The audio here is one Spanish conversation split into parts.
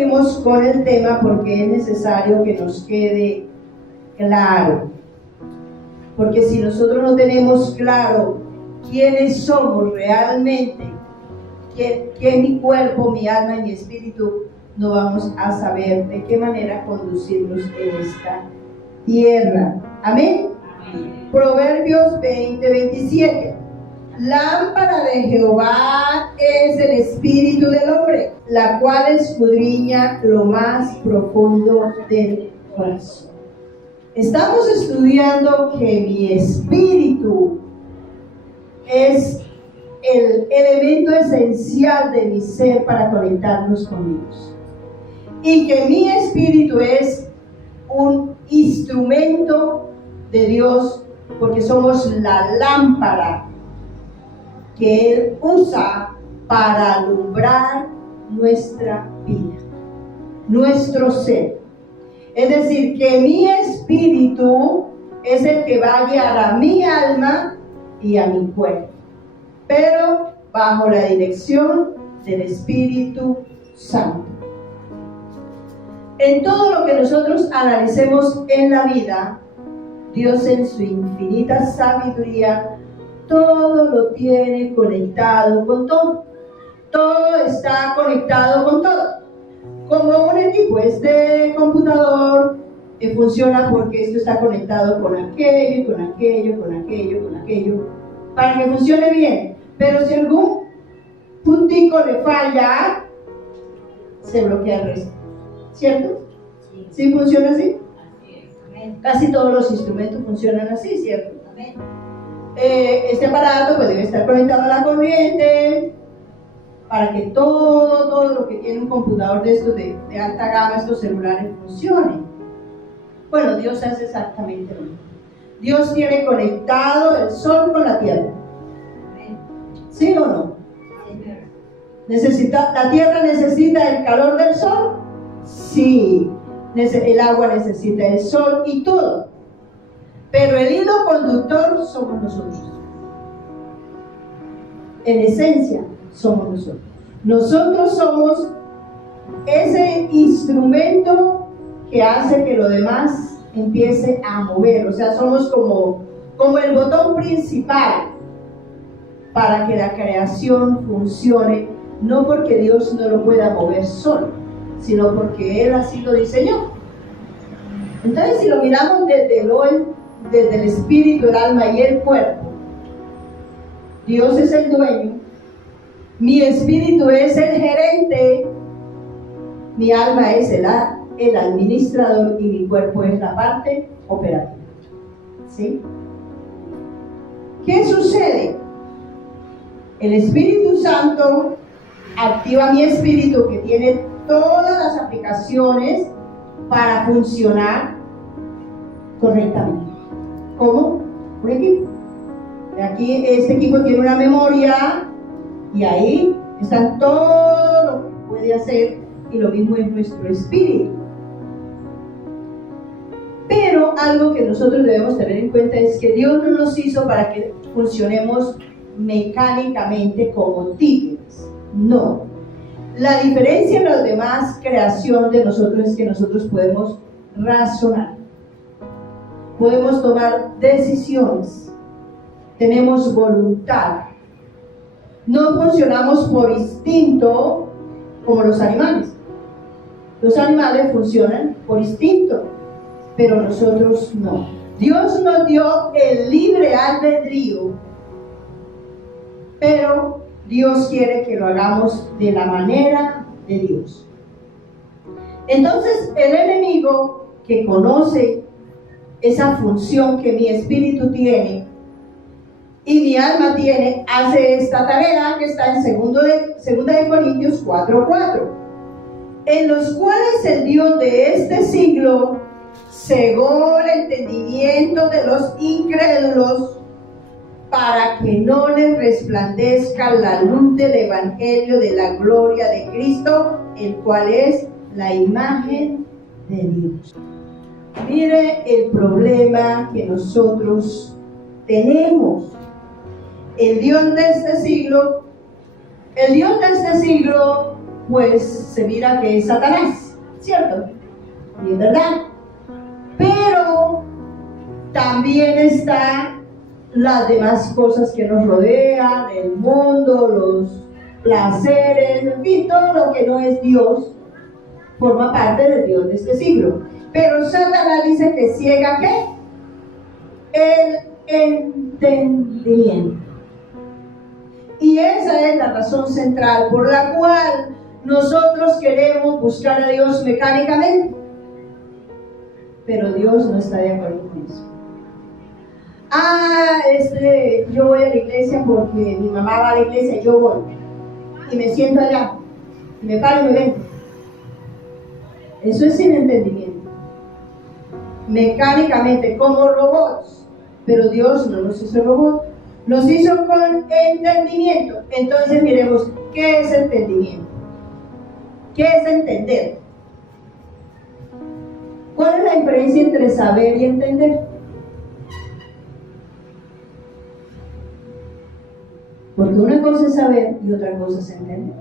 seguimos con el tema porque es necesario que nos quede claro. Porque si nosotros no tenemos claro quiénes somos realmente, qué es mi cuerpo, mi alma y mi espíritu, no vamos a saber de qué manera conducirnos en esta tierra. Amén. Proverbios 20:27. Lámpara de Jehová es el espíritu del hombre, la cual escudriña lo más profundo del corazón. Estamos estudiando que mi espíritu es el elemento esencial de mi ser para conectarnos con Dios. Y que mi espíritu es un instrumento de Dios porque somos la lámpara que Él usa para alumbrar nuestra vida, nuestro ser. Es decir, que mi espíritu es el que va a guiar a mi alma y a mi cuerpo, pero bajo la dirección del Espíritu Santo. En todo lo que nosotros analicemos en la vida, Dios en su infinita sabiduría todo lo tiene conectado con todo. Todo está conectado con todo. Como un equipo de computador que funciona porque esto está conectado con aquello, con aquello, con aquello, con aquello, para que funcione bien. Pero si algún puntico le falla, se bloquea el resto. ¿Cierto? ¿Sí funciona así? Casi todos los instrumentos funcionan así, ¿cierto? Este aparato pues debe estar conectado a la corriente para que todo lo que tiene un computador de estos de alta gama, estos celulares, funcione. Bueno, Dios hace exactamente lo mismo. Dios tiene conectado el sol con la tierra. ¿Sí o no? ¿La tierra necesita el calor del sol? Sí. El agua necesita el sol y todo. Pero el hilo conductor somos nosotros. En esencia, somos nosotros. Nosotros somos ese instrumento que hace que lo demás empiece a mover. O sea, somos como el botón principal para que la creación funcione, no porque Dios no lo pueda mover solo, sino porque Él así lo diseñó. Entonces, si lo miramos desde el espíritu, el alma y el cuerpo, Dios es el dueño, mi espíritu es el gerente, mi alma es el administrador y mi cuerpo es la parte operativa. ¿Sí? ¿Qué sucede? El Espíritu Santo activa mi espíritu que tiene todas las aplicaciones para funcionar correctamente. ¿Cómo? Un equipo. Aquí este equipo tiene una memoria y ahí está todo lo que puede hacer, y lo mismo es nuestro espíritu. Pero algo que nosotros debemos tener en cuenta es que Dios no nos hizo para que funcionemos mecánicamente como títeres. No. La diferencia en la demás creación de nosotros es que nosotros podemos razonar, podemos tomar decisiones, tenemos voluntad. No funcionamos por instinto como los animales. Los animales funcionan por instinto, pero nosotros no. Dios nos dio el libre albedrío, pero Dios quiere que lo hagamos de la manera de Dios. Entonces, el enemigo que conoce esa función que mi espíritu tiene y mi alma tiene, hace esta tarea que está en 2 de Corintios 4:4, en los cuales el Dios de este siglo cegó el entendimiento de los incrédulos para que no les resplandezca la luz del evangelio de la gloria de Cristo, el cual es la imagen de Dios. Mire el problema que nosotros tenemos. El Dios de este siglo pues se mira que es Satanás, ¿cierto? Y es verdad. Pero también están las demás cosas que nos rodean, el mundo, los placeres, en fin, todo lo que no es Dios forma parte del Dios de este siglo. Pero Satanás dice que ciega ¿qué? El entendimiento. Y esa es la razón central por la cual nosotros queremos buscar a Dios mecánicamente. Pero Dios no está de acuerdo con eso. Yo voy a la iglesia porque mi mamá va a la iglesia y yo voy. Y me siento allá. Y me paro y me vengo. Eso es sin entendimiento. Mecánicamente, como robots. Pero Dios no nos hizo robots. Nos hizo con entendimiento. Entonces miremos, ¿qué es entendimiento? ¿Qué es entender? ¿Cuál es la diferencia entre saber y entender? Porque una cosa es saber y otra cosa es entender.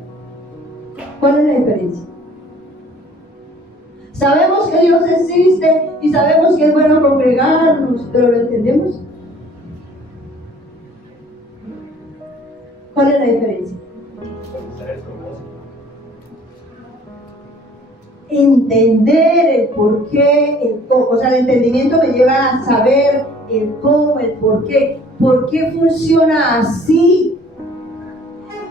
¿Cuál es la diferencia? Sabemos que Dios existe y sabemos que es bueno congregarnos, pero ¿lo entendemos? ¿Cuál es la diferencia? Entender el por qué, el cómo. O sea, el entendimiento me lleva a saber el cómo, el por qué. ¿Por qué funciona así?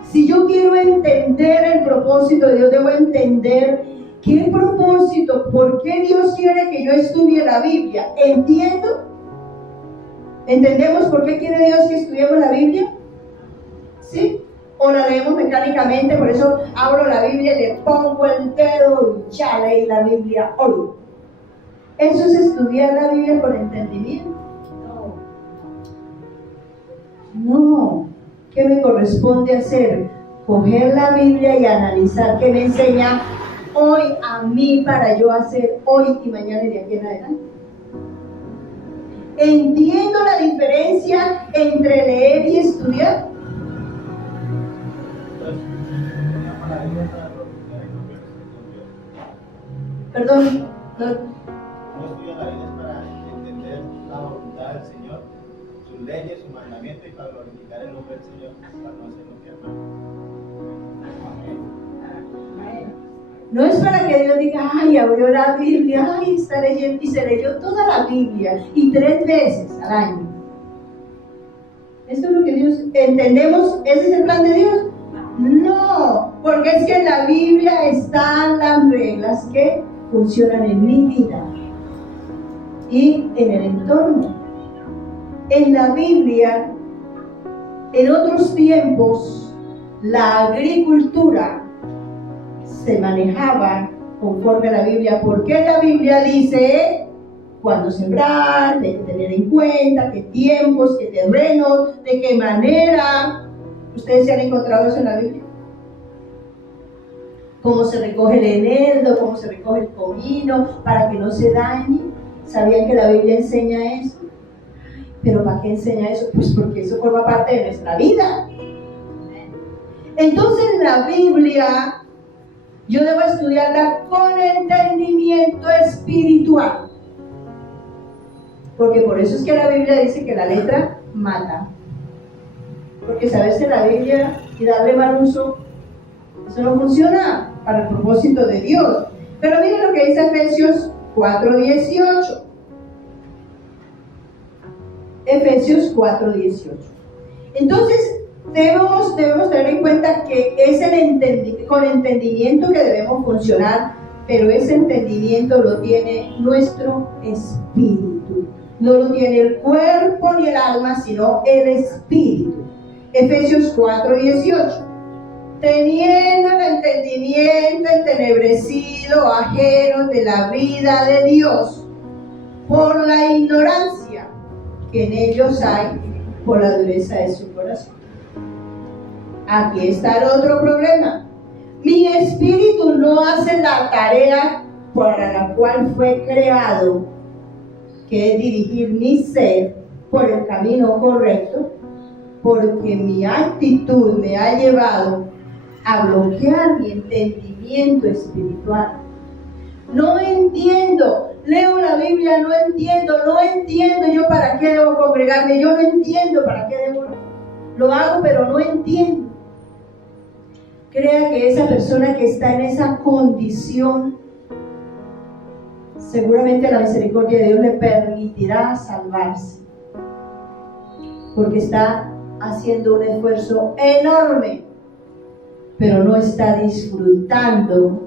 Si yo quiero entender el propósito de Dios, debo entender qué propósito, por qué Dios quiere que yo estudie la Biblia. ¿Entiendo? ¿Entendemos por qué quiere Dios que estudiemos la Biblia? ¿Sí? O la leemos mecánicamente, por eso abro la Biblia y le pongo el dedo y ya leí la Biblia hoy. ¿Eso es estudiar la Biblia con entendimiento? No. ¿Qué me corresponde hacer? Coger la Biblia y analizar qué me enseña hoy a mí para yo hacer hoy y mañana y de aquí en adelante. ¿Entiendo la diferencia entre leer y estudiar? Perdón, no estudia la Biblia para entender la voluntad del Señor, sus leyes, sus mandamientos y para glorificar el nombre del Señor, para no hacer lo que ama. No es para que Dios diga, ay, abrió la Biblia, ay, está leyendo, y se leyó toda la Biblia, y 3 veces al año. ¿Esto es lo que Dios, entendemos? ¿Ese es el plan de Dios? No, porque es que en la Biblia están las reglas que funcionan en mi vida y en el entorno. En la Biblia, en otros tiempos, la agricultura se manejaba conforme a la Biblia, porque la Biblia dice cuándo sembrar, de qué tener en cuenta, qué tiempos, qué terrenos, de qué manera. ¿Ustedes se han encontrado eso en la Biblia? Cómo se recoge el eneldo, cómo se recoge el comino para que no se dañe. ¿Sabían que la Biblia enseña eso? ¿Pero para qué enseña eso? Pues porque eso forma parte de nuestra vida. Entonces la Biblia yo debo estudiarla con entendimiento espiritual. Porque por eso es que la Biblia dice que la letra mata. Porque saberse la Biblia y darle mal uso, eso no funciona para el propósito de Dios. Pero miren lo que dice Efesios 4:18. Efesios 4:18. Entonces, debemos tener en cuenta que es con entendimiento que debemos funcionar, pero ese entendimiento lo tiene nuestro espíritu. No lo tiene el cuerpo ni el alma, sino el espíritu. Efesios 4:18. Teniendo el entendimiento entenebrecido, ajenos de la vida de Dios, por la ignorancia que en ellos hay, por la dureza de su corazón. Aquí está el otro problema. Mi espíritu no hace la tarea para la cual fue creado, que es dirigir mi ser por el camino correcto, porque mi actitud me ha llevado a bloquear mi entendimiento espiritual. No entiendo, leo la Biblia, no entiendo yo para qué debo congregarme, yo no entiendo para qué debo, lo hago pero no entiendo. Crea que esa persona que está en esa condición, seguramente la misericordia de Dios le permitirá salvarse, porque está haciendo un esfuerzo enorme, pero no está disfrutando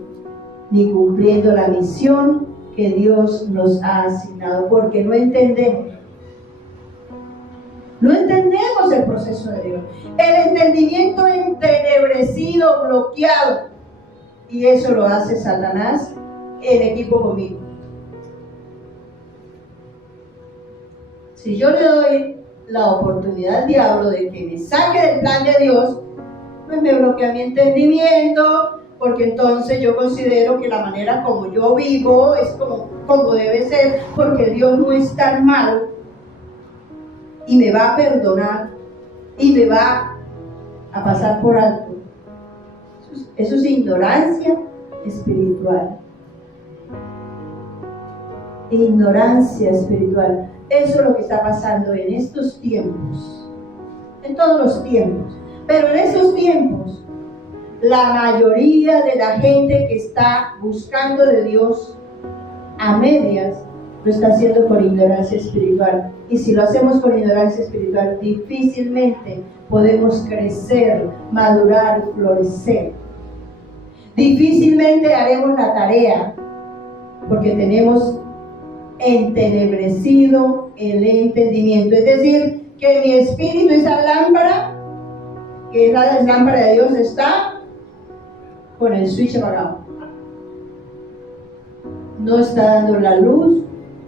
ni cumpliendo la misión que Dios nos ha asignado, porque no entendemos el proceso de Dios. El entendimiento entenebrecido, bloqueado, y eso lo hace Satanás en equipo conmigo. Si yo le doy la oportunidad al diablo de que me saque del plan de Dios, pues me bloquea mi entendimiento, porque entonces yo considero que la manera como yo vivo es como debe ser, porque Dios no es tan malo y me va a perdonar y me va a pasar por alto. Eso es ignorancia espiritual. Ignorancia espiritual. Eso es lo que está pasando en estos tiempos, en todos los tiempos, pero en esos tiempos la mayoría de la gente que está buscando de Dios a medias lo está haciendo por ignorancia espiritual, y si lo hacemos por ignorancia espiritual difícilmente podemos crecer, madurar y florecer. Difícilmente haremos la tarea porque tenemos entenebrecido el entendimiento, es decir, que mi espíritu, esa lámpara, que es la lámpara de Dios, está con el switch apagado, no está dando la luz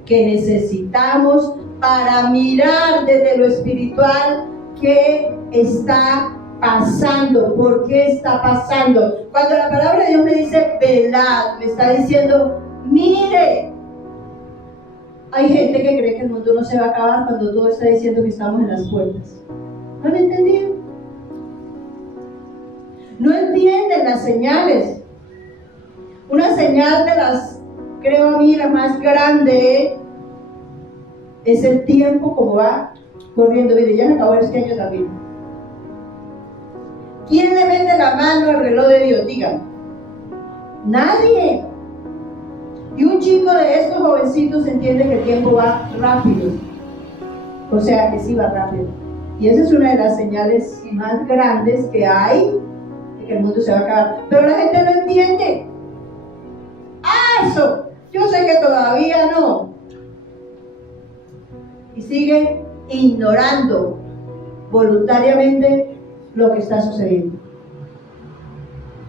que necesitamos para mirar desde lo espiritual qué está pasando, por qué está pasando. Cuando la palabra de Dios me dice velad, me está diciendo mire. Hay gente que cree que el mundo no se va a acabar cuando todo está diciendo que estamos en las puertas. ¿No lo entendieron? No entienden las señales. Una señal de las, creo a mí, la más grande es el tiempo como va corriendo. Mire, ya me acabó este año también. ¿Quién le mete la mano al reloj de Dios? Díganme. Nadie. Y un chico de estos jovencitos entiende que el tiempo va rápido. O sea que sí va rápido. Y esa es una de las señales más grandes que hay de que el mundo se va a acabar. Pero la gente no entiende. Eso, yo sé que todavía no. Y sigue ignorando voluntariamente lo que está sucediendo.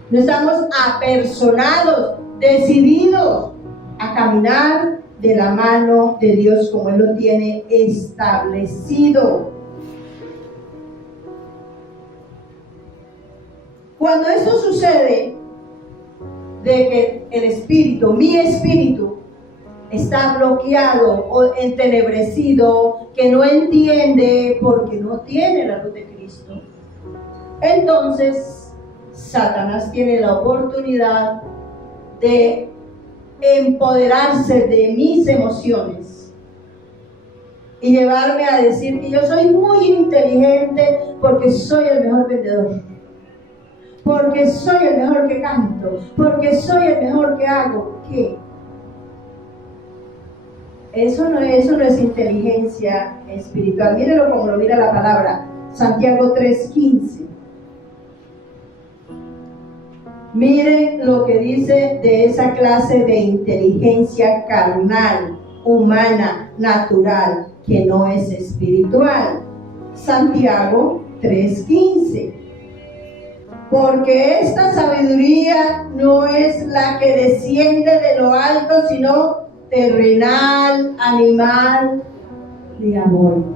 No estamos apersonados, decididos a caminar de la mano de Dios como Él lo tiene establecido. Cuando esto sucede, de que el espíritu, mi espíritu, está bloqueado o entenebrecido, que no entiende porque no tiene la luz de Cristo, entonces Satanás tiene la oportunidad de empoderarse de mis emociones y llevarme a decir que yo soy muy inteligente porque soy el mejor vendedor, porque soy el mejor que canto, porque soy el mejor que hago. ¿Qué? Eso no es inteligencia espiritual. Mírenlo como lo mira la palabra, Santiago 3:15. Miren lo que dice de esa clase de inteligencia carnal, humana, natural, que no es espiritual. Santiago 3:15. Porque esta sabiduría no es la que desciende de lo alto, sino terrenal, animal, diabólica.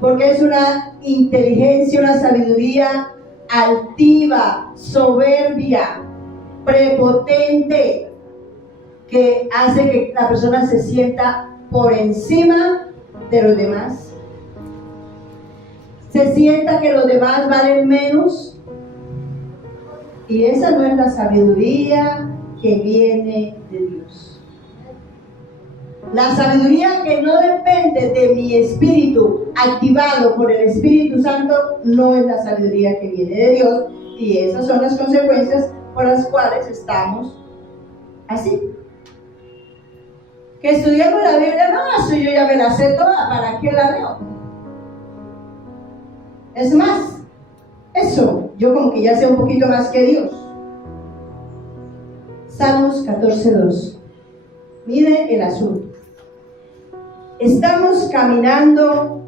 Porque es una inteligencia, una sabiduría altiva, soberbia, prepotente, que hace que la persona se sienta por encima de los demás, se sienta que los demás valen menos, Y esa no es la sabiduría que viene de Dios. La sabiduría que no depende de mi espíritu activado por el Espíritu Santo no es la sabiduría que viene de Dios, y esas son las consecuencias por las cuales estamos así. Que estudiamos la Biblia, no, eso yo ya me la sé toda, ¿para qué la leo? Es más, eso, yo como que ya sé un poquito más que Dios. Salmos 14:2. Mire el asunto. Estamos caminando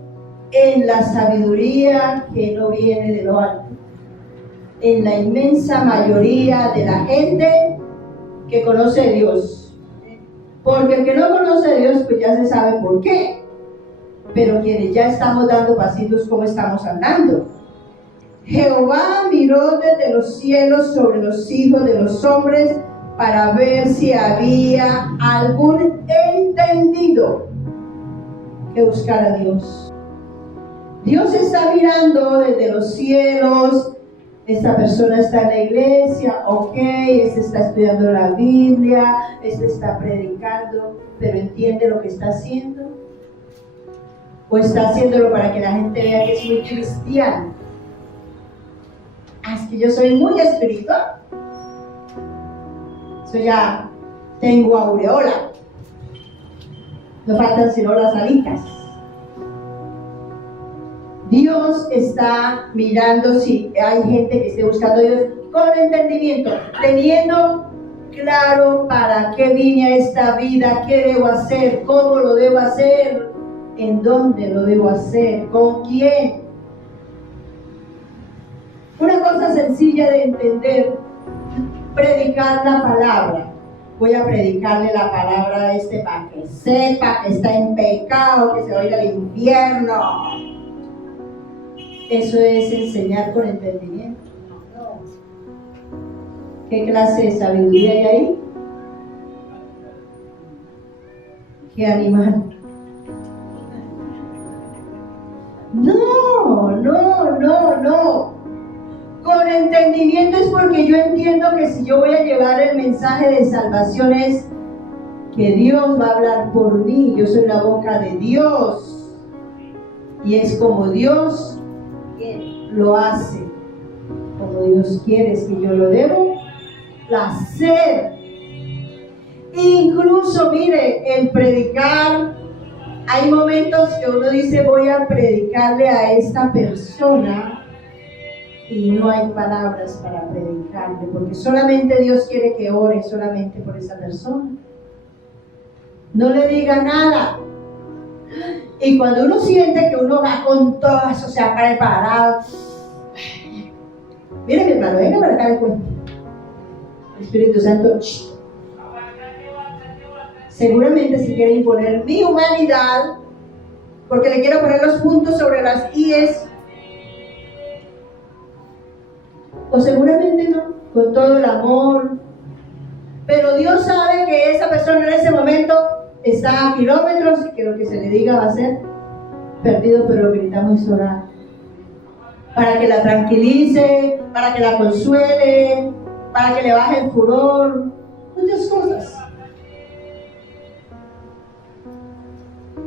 en la sabiduría que no viene de lo alto. En la inmensa mayoría de la gente que conoce a Dios. Porque el que no conoce a Dios, pues ya se sabe por qué. Pero quienes ya estamos dando pasitos, ¿cómo estamos andando? Jehová miró desde los cielos sobre los hijos de los hombres para ver si había algún entendido que buscara a Dios. Dios está mirando desde los cielos. Esta persona está en la iglesia, ok, este está estudiando la Biblia, este está predicando, pero ¿entiende lo que está haciendo? ¿O está haciéndolo para que la gente vea que es muy cristiano? Es que yo soy muy espiritual. Eso ya tengo aureola. No faltan sino las alitas. Dios está mirando si hay gente que esté buscando a Dios con entendimiento, teniendo claro para qué vine a esta vida, qué debo hacer, cómo lo debo hacer, en dónde lo debo hacer, con quién. Una cosa sencilla de entender: predicar la palabra. Voy a predicarle la palabra a este para que sepa que está en pecado, que se va a ir al infierno. Eso es enseñar con entendimiento. ¿Qué clase de sabiduría hay ahí? ¿Qué animal? No. Con entendimiento es porque yo entiendo que si yo voy a llevar el mensaje de salvación es que Dios va a hablar por mí. Yo soy la boca de Dios. Y es como Dios lo hace, como Dios quiere, es que yo lo debo hacer. Incluso, mire, el predicar, hay momentos que uno dice voy a predicarle a esta persona y no hay palabras para predicarle, porque solamente Dios quiere que ore solamente por esa persona. No le diga nada. Y cuando uno siente que uno va con todo eso, se ha preparado, mire mi hermano, venga para acá de cuenta. El Espíritu Santo seguramente se quiere imponer mi humanidad, porque le quiero poner los puntos sobre las íes, o seguramente no, con todo el amor. Pero Dios sabe que esa persona en ese momento está a kilómetros y que lo que se le diga va a ser perdido, pero lo que necesitamos es orar para que la tranquilice, para que la consuele, para que le baje el furor, muchas cosas.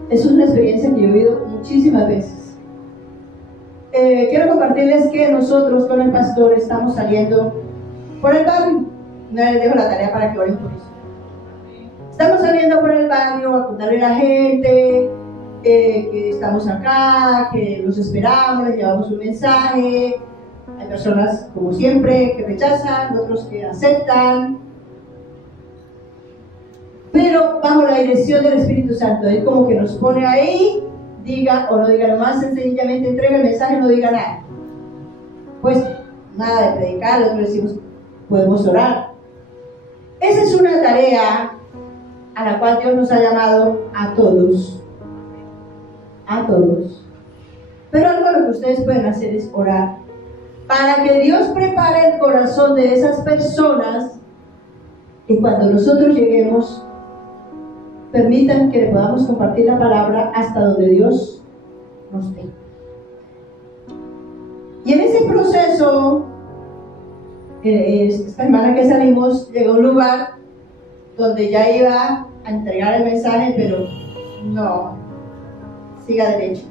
Es una experiencia que yo he vivido muchísimas veces. Quiero compartirles que nosotros con el pastor estamos saliendo por el barrio. No les dejo la tarea para que oren por eso. Estamos saliendo por el barrio a contarle a la gente que estamos acá, que los esperamos, les llevamos un mensaje. Hay personas, como siempre, que rechazan, otros que aceptan, pero bajo la dirección del Espíritu Santo. Él como que nos pone ahí, diga o no diga, nomás sencillamente entrega el mensaje, no diga nada. Pues nada de predicar, nosotros decimos, podemos orar. Esa es una tarea a la cual Dios nos ha llamado a todos. A todos. Pero algo de lo que ustedes pueden hacer es orar para que Dios prepare el corazón de esas personas y cuando nosotros lleguemos permitan que le podamos compartir la palabra hasta donde Dios nos dé. Y en ese proceso esta semana que salimos, llegó a un lugar donde ya iba a entregar el mensaje, pero no, siga derecho.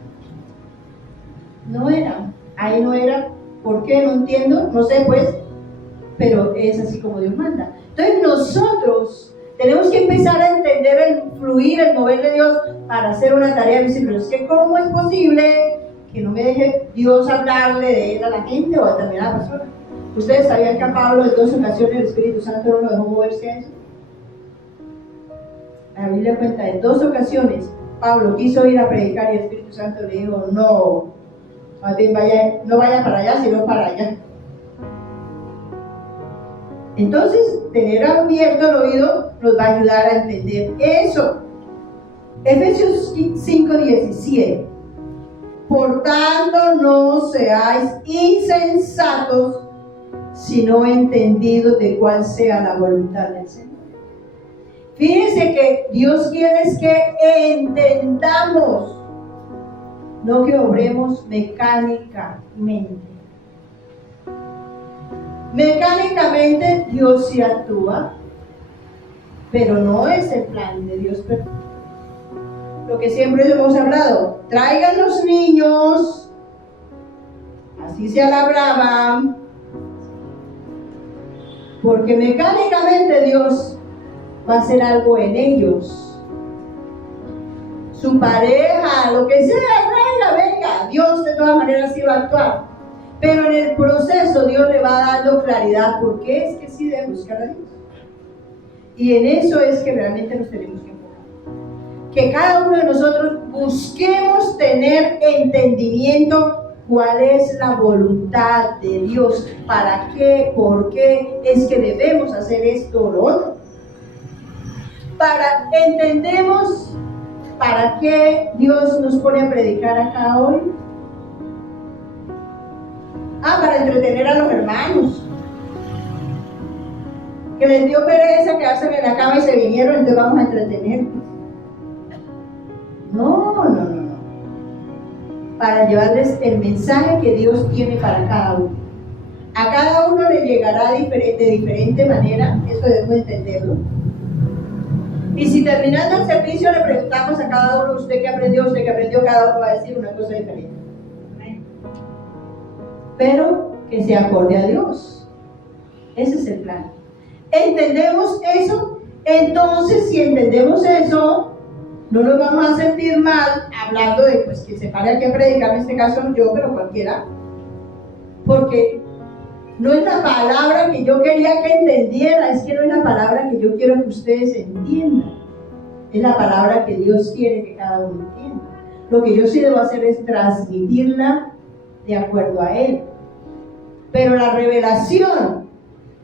No era, ahí no era. ¿Por qué? No entiendo, no sé pues, pero es así como Dios manda. Entonces nosotros tenemos que empezar a entender el fluir, el mover de Dios para hacer una tarea visible. Es que ¿cómo es posible que no me deje Dios hablarle de Él a la gente o a determinada persona? ¿Ustedes sabían que a Pablo en 2 ocasiones el Espíritu Santo no lo dejó moverse a eso? La Biblia cuenta, en 2 ocasiones Pablo quiso ir a predicar y el Espíritu Santo le dijo, no, más bien vaya, no vaya para allá, sino para allá. Entonces, tener abierto el oído nos va a ayudar a entender eso. Efesios 5:17. Por tanto, no seáis insensatos, sino entendidos de cuál sea la voluntad del Señor. Fíjense que Dios quiere es que entendamos, no que obremos mecánicamente. Mecánicamente Dios sí actúa, pero no es el plan de Dios. Lo que siempre hemos hablado, traigan los niños, así sea la brava, porque mecánicamente Dios va a hacer algo en ellos. Su pareja, lo que sea, venga, Dios de todas maneras sí va a actuar. Pero en el proceso Dios le va dando claridad, porque es que sí debe buscar a Dios. Y en eso es que realmente nos tenemos que enfocar. Que cada uno de nosotros busquemos tener entendimiento cuál es la voluntad de Dios, para qué, por qué es que debemos hacer esto o lo otro. Entendemos para qué Dios nos pone a predicar acá hoy. Para entretener a los hermanos. Que les dio pereza quedarse en la cama y se vinieron, entonces vamos a entretenerlos. No. Para llevarles el mensaje que Dios tiene para cada uno. A cada uno le llegará de diferente manera, eso debemos entenderlo. Y si terminando el servicio le preguntamos a cada uno, usted qué aprendió, cada uno va a decir una cosa diferente. Pero que se acorde a Dios. Ese es el plan. ¿Entendemos eso? Entonces, si entendemos eso, no nos vamos a sentir mal hablando de pues que se pare aquí a predicar, en este caso yo, pero cualquiera. Porque no es la palabra que yo quería que entendiera, es que no es la palabra que yo quiero que ustedes entiendan. Es la palabra que Dios quiere que cada uno entienda. Lo que yo sí debo hacer es transmitirla de acuerdo a Él. Pero la revelación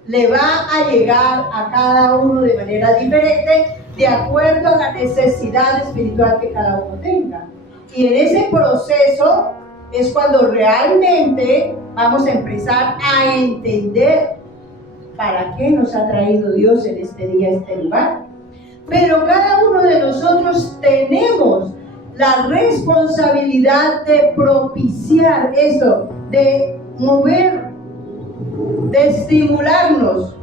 le va a llegar a cada uno de manera diferente, de acuerdo a la necesidad espiritual que cada uno tenga. Y en ese proceso es cuando realmente vamos a empezar a entender para qué nos ha traído Dios en este día, este lugar. Pero cada uno de nosotros tenemos la responsabilidad de propiciar eso, de mover, de estimularnos.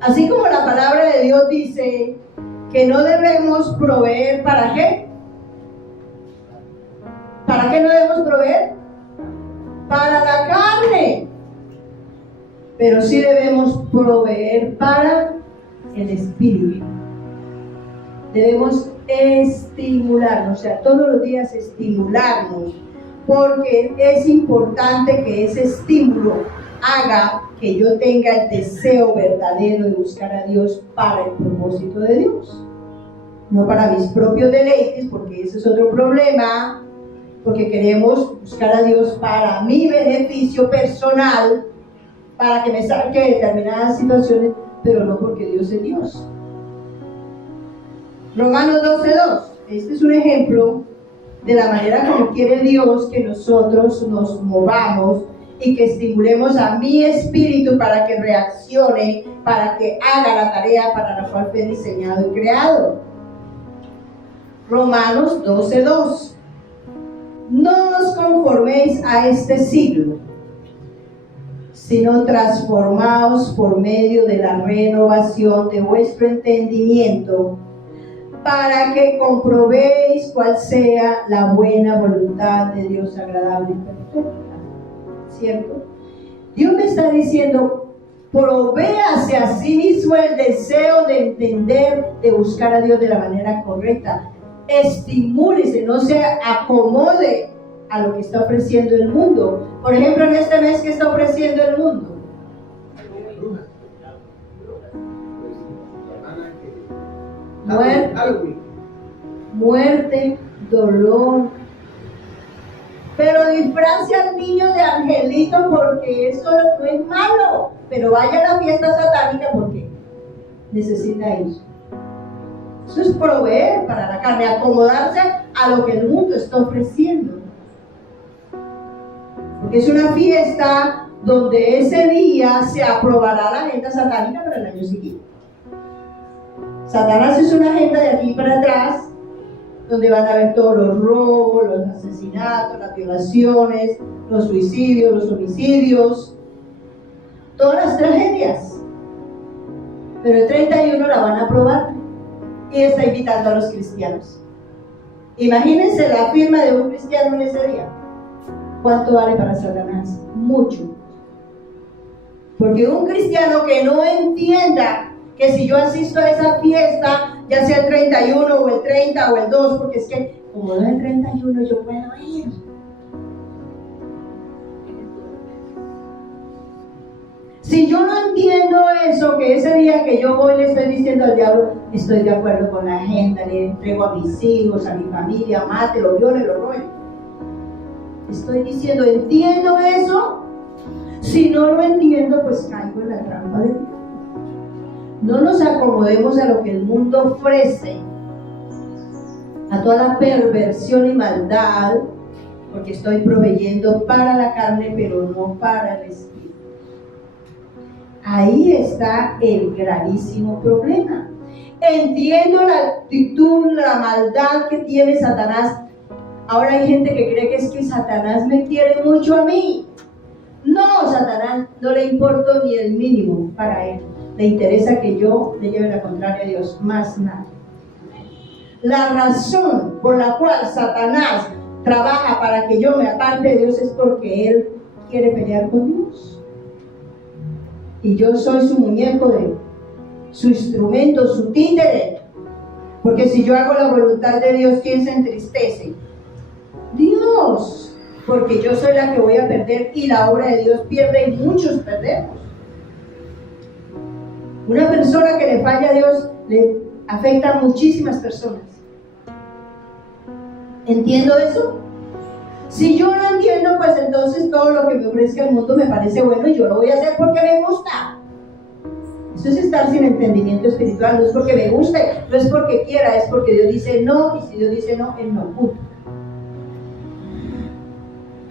Así como la palabra de Dios dice que no debemos proveer, ¿para qué? ¿Para qué no debemos proveer? Para la carne. Pero sí debemos proveer para el espíritu. Debemos estimularnos, o sea, todos los días estimularnos, porque es importante que ese estímulo haga que yo tenga el deseo verdadero de buscar a Dios para el propósito de Dios, no para mis propios deleites, porque ese es otro problema, porque queremos buscar a Dios para mi beneficio personal, para que me saque de determinadas situaciones, pero no porque Dios es Dios. Romanos 12:2, este es un ejemplo de la manera como quiere Dios que nosotros nos movamos y que estimulemos a mi espíritu para que reaccione, para que haga la tarea para la cual fue diseñado y creado. Romanos 12:2. No os conforméis a este siglo, sino transformaos por medio de la renovación de vuestro entendimiento, para que comprobéis cuál sea la buena voluntad de Dios agradable y perfecta. ¿Cierto? Dios me está diciendo, provéase a sí mismo el deseo de entender, de buscar a Dios de la manera correcta. Estimúlese, no se acomode a lo que está ofreciendo el mundo. Por ejemplo, en este mes, ¿qué está ofreciendo el mundo? Muerte, dolor. Pero disfrace al niño de angelito, porque eso no es malo. Pero vaya a la fiesta satánica porque necesita ir. Eso es proveer para la carne, acomodarse a lo que el mundo está ofreciendo. Porque es una fiesta donde ese día se aprobará la agenda satánica para el año siguiente. Satanás es una agenda de aquí para atrás, donde van a haber todos los robos, los asesinatos, las violaciones, los suicidios, los homicidios, todas las tragedias. Pero el 31 la van a aprobar y está invitando a los cristianos. Imagínense la firma de un cristiano en ese día. ¿Cuánto vale para Satanás? Mucho. Porque un cristiano que no entienda que si yo asisto a esa fiesta, ya sea el 31 o el 30 o el 2, porque es que como no es el 31 yo puedo ir. Si yo no entiendo eso, que ese día que yo voy le estoy diciendo al diablo, estoy de acuerdo con la agenda, le entrego a mis hijos, a mi familia, mátelo, viólelo, róbelo. Estoy diciendo, entiendo eso. Si no lo entiendo, pues caigo en la trampa de Dios. No nos acomodemos a lo que el mundo ofrece, a toda la perversión y maldad, porque estoy proveyendo para la carne, pero no para el espíritu. Ahí está el gravísimo problema. Entiendo la actitud, la maldad que tiene Satanás. Ahora hay gente que cree que es que Satanás me quiere mucho a mí. No, Satanás no le importa ni el mínimo para él. Le interesa que yo le lleve la contraria a Dios, más nada. La razón por la cual Satanás trabaja para que yo me aparte de Dios es porque él quiere pelear con Dios. Y yo soy su muñeco de él, su instrumento, su títere. Porque si yo hago la voluntad de Dios, ¿quién se entristece? Dios. Porque yo soy la que voy a perder y la obra de Dios pierde y muchos perdemos. Una persona que le falla a Dios le afecta a muchísimas personas. ¿Entiendo eso? Si yo no entiendo, pues entonces todo lo que me ofrezca el mundo me parece bueno y yo lo voy a hacer porque me gusta. Eso es estar sin entendimiento espiritual. No es porque me guste, no es porque quiera, es porque Dios dice no, y si Dios dice no, Él no. Punto.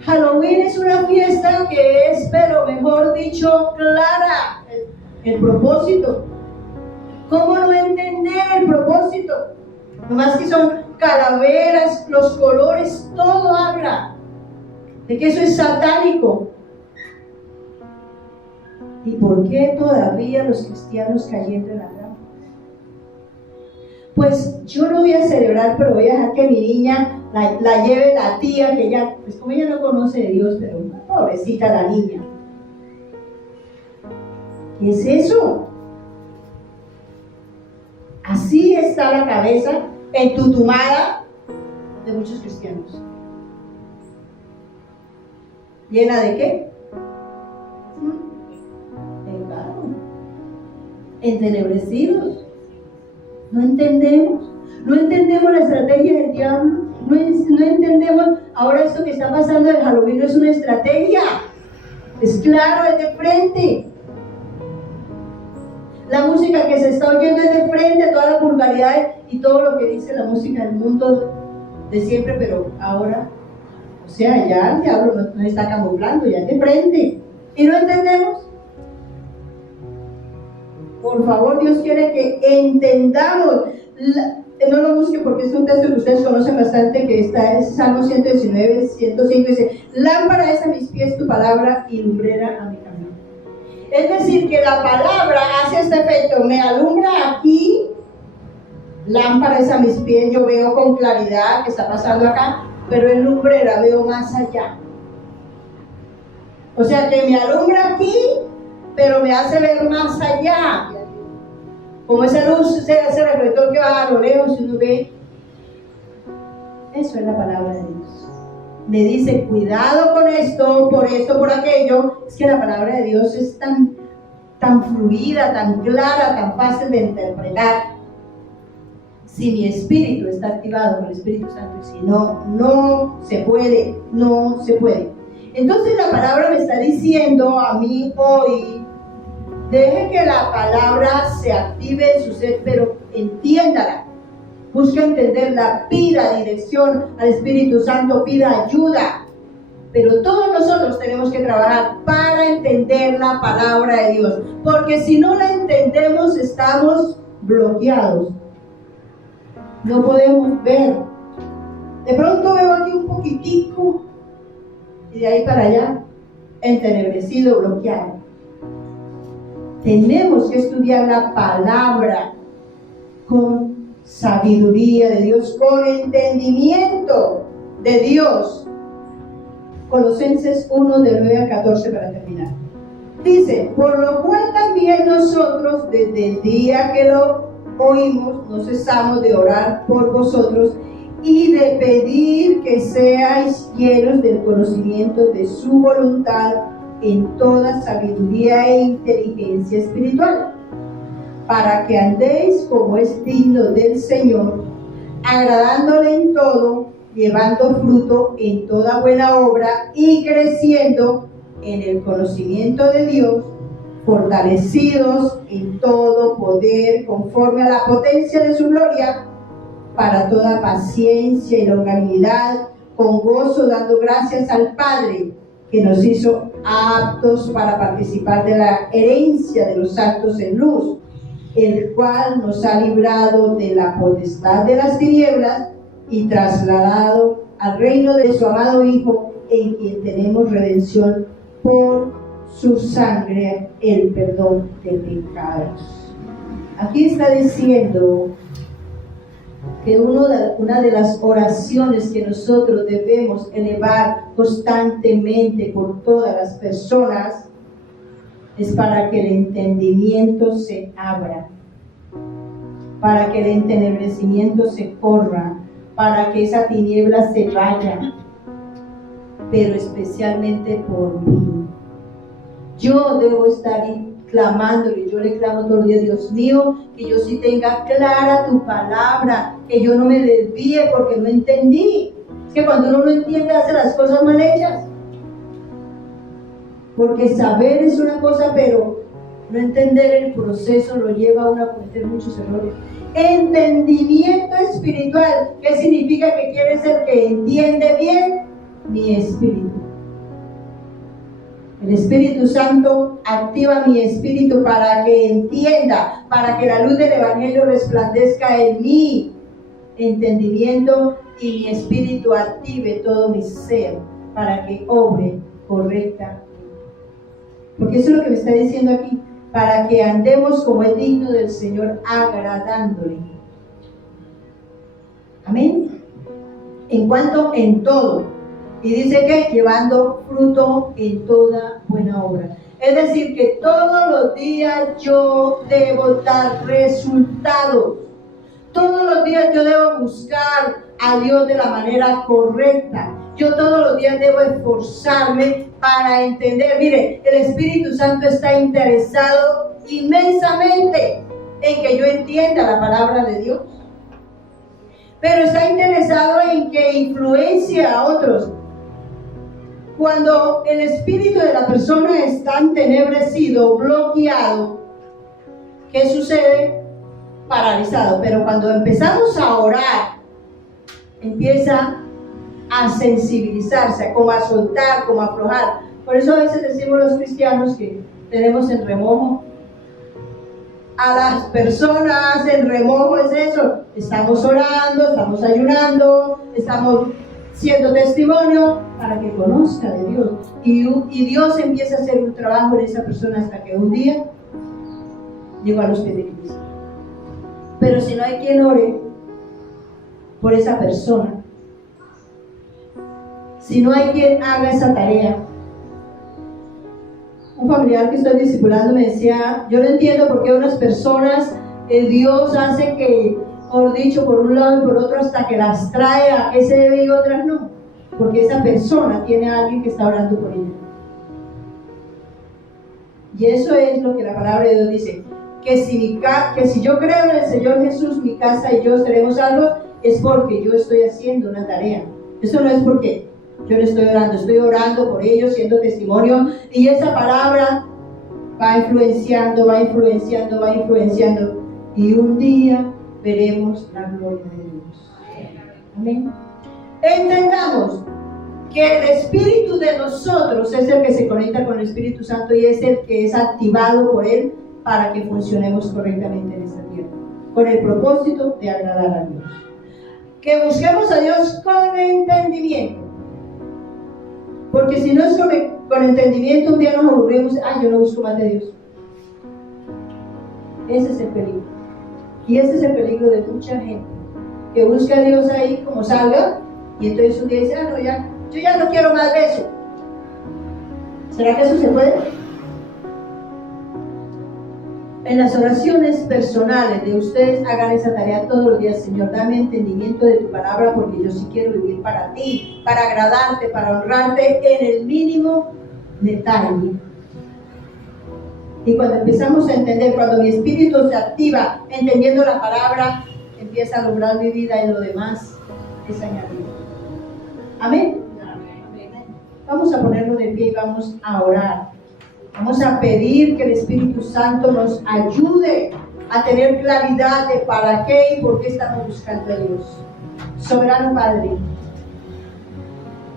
Halloween es una fiesta que es, pero mejor dicho, clara. El propósito. ¿Cómo no entender el propósito? Nomás que son calaveras, los colores, todo habla de que eso es satánico. ¿Y por qué todavía los cristianos cayendo en la trampa? Pues yo no voy a celebrar, pero voy a dejar que mi niña la lleve la tía, que ella, pues como ella no conoce de Dios, pero pobrecita la niña. ¿Qué es eso? Así está la cabeza entutumada de muchos cristianos. ¿Llena de qué? Entenebrecidos. No entendemos la estrategia del diablo. No entendemos. Ahora esto que está pasando en Halloween no es una estrategia. Es claro, es de frente. La música que se está oyendo es de frente, toda la vulgaridad y todo lo que dice la música del mundo de siempre, pero ahora, o sea, ya el diablo no está camuflando, ya es de frente. ¿Y no entendemos? Por favor, Dios quiere que entendamos. No lo busque porque es un texto que ustedes conocen bastante, que está en Salmo 119, 105, dice: lámpara es a mis pies tu palabra y lumbrera a mi camino. Es decir, que la palabra hace este efecto, me alumbra aquí, lámparas a mis pies, yo veo con claridad qué está pasando acá, pero en lumbrera veo más allá. O sea que me alumbra aquí, pero me hace ver más allá. Como esa luz, ese reflector que va a lo lejos y uno ve. Eso es la palabra de Dios. Me dice, cuidado con esto, por aquello. Es que la palabra de Dios es tan fluida, tan clara, tan fácil de interpretar. Si mi espíritu está activado por el Espíritu Santo, y si no, no se puede. Entonces la palabra me está diciendo a mí hoy, deje que la palabra se active en su ser, pero entiéndala. Busca entenderla, pida dirección al Espíritu Santo, pida ayuda. Pero todos nosotros tenemos que trabajar para entender la palabra de Dios. Porque si no la entendemos, estamos bloqueados. No podemos ver. De pronto veo aquí un poquitico y de ahí para allá, entenebrecido, bloqueado. Tenemos que estudiar la palabra con sabiduría de Dios, con entendimiento de Dios. Colosenses 1, del 9 al 14 para terminar. Dice, por lo cual también nosotros, desde el día que lo oímos, no cesamos de orar por vosotros y de pedir que seáis llenos del conocimiento de su voluntad en toda sabiduría e inteligencia espiritual, para que andéis como es digno del Señor, agradándole en todo, llevando fruto en toda buena obra y creciendo en el conocimiento de Dios, fortalecidos en todo poder conforme a la potencia de su gloria, para toda paciencia y longanimidad, con gozo dando gracias al Padre, que nos hizo aptos para participar de la herencia de los santos en luz, el cual nos ha librado de la potestad de las tinieblas y trasladado al reino de su amado Hijo, en quien tenemos redención por su sangre, el perdón de pecados. Aquí está diciendo que una de las oraciones que nosotros debemos elevar constantemente por todas las personas es para que el entendimiento se abra, para que el entenebrecimiento se corra, para que esa tiniebla se vaya, pero especialmente por mí. Yo debo estar clamándole, yo le clamo todos los días, Dios mío, que yo sí tenga clara tu palabra, que yo no me desvíe porque no entendí. Es que cuando uno no entiende, hace las cosas mal hechas. Porque saber es una cosa, pero no entender el proceso lo lleva a uno a cometer muchos errores. Entendimiento espiritual, ¿qué significa? Que quiere ser que entiende bien mi espíritu. El Espíritu Santo activa mi espíritu para que entienda, para que la luz del Evangelio resplandezca en mi entendimiento y mi espíritu active todo mi ser para que obre correctamente. Porque eso es lo que me está diciendo aquí, para que andemos como es digno del Señor, agradándole. Amén. En cuanto en todo. Y dice que llevando fruto en toda buena obra. Es decir, que todos los días yo debo dar resultados. Todos los días yo debo buscar a Dios de la manera correcta. Yo todos los días debo esforzarme para entender. Mire, el Espíritu Santo está interesado inmensamente en que yo entienda la palabra de Dios. Pero está interesado en que influencie a otros. Cuando el espíritu de la persona está entenebrecido, bloqueado, ¿qué sucede? Paralizado. Pero cuando empezamos a orar, empieza a sensibilizarse, como a soltar, como a aflojar. Por eso a veces decimos los cristianos que tenemos en remojo a las personas. En remojo es eso, estamos orando, estamos ayunando, estamos siendo testimonio para que conozca de Dios. Y Dios empieza a hacer un trabajo en esa persona hasta que un día llegó a los pies de Cristo. Pero si no hay quien ore por esa persona, si no hay quien haga esa tarea. Un familiar que estoy discipulando me decía, yo no entiendo por qué unas personas Dios hace que, por dicho, por un lado y por otro, hasta que las trae a qué se debe y otras no, porque esa persona tiene a alguien que está orando por ella. Y eso es lo que la palabra de Dios dice, que si yo creo en el Señor Jesús, mi casa y yo seremos salvos, es porque yo estoy haciendo una tarea. Eso no es porque yo no estoy orando por ellos, siendo testimonio, y esa palabra va influenciando, y un día veremos la gloria de Dios. Amén. Entendamos que el Espíritu de nosotros es el que se conecta con el Espíritu Santo y es el que es activado por Él para que funcionemos correctamente en esta tierra, con el propósito de agradar a Dios. Que busquemos a Dios con entendimiento, porque si no es con entendimiento, un día nos aburrimos, yo no busco más de Dios. Ese es el peligro. Y ese es el peligro de mucha gente, que busca a Dios ahí como salga, y entonces un día dice, yo ya no quiero más de eso. ¿Será que eso se puede? En las oraciones personales de ustedes, hagan esa tarea todos los días. Señor, dame entendimiento de tu palabra, porque yo sí quiero vivir para ti, para agradarte, para honrarte en el mínimo detalle. Y cuando empezamos a entender, cuando mi espíritu se activa entendiendo la palabra, empieza a lograr mi vida y lo demás es añadido. Amén. Vamos a ponernos de pie y vamos a orar. Vamos a pedir que el Espíritu Santo nos ayude a tener claridad de para qué y por qué estamos buscando a Dios. Soberano Padre,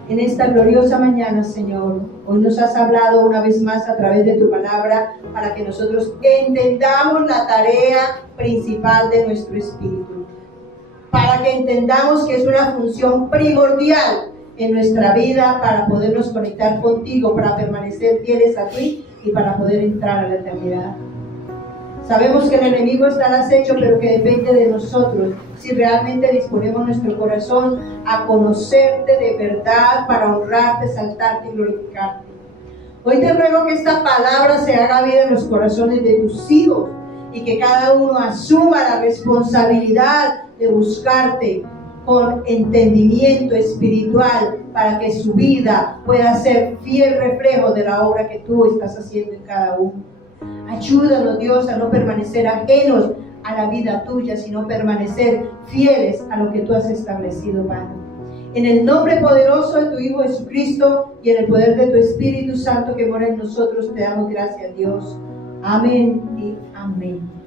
en esta gloriosa mañana, Señor, hoy nos has hablado una vez más a través de tu palabra para que nosotros entendamos la tarea principal de nuestro espíritu, para que entendamos que es una función primordial en nuestra vida para podernos conectar contigo, para permanecer fieles a ti y para poder entrar a la eternidad. Sabemos que el enemigo está al acecho, pero que depende de nosotros si realmente disponemos nuestro corazón a conocerte de verdad para honrarte, exaltarte y glorificarte. Hoy te ruego que esta palabra se haga vida en los corazones de tus hijos y que cada uno asuma la responsabilidad de buscarte con entendimiento espiritual para que su vida pueda ser fiel reflejo de la obra que tú estás haciendo en cada uno. Ayúdanos, Dios, a no permanecer ajenos a la vida tuya, sino permanecer fieles a lo que tú has establecido, Padre. En el nombre poderoso de tu Hijo Jesucristo y en el poder de tu Espíritu Santo que mora en nosotros, te damos gracias, Dios. Amén y amén.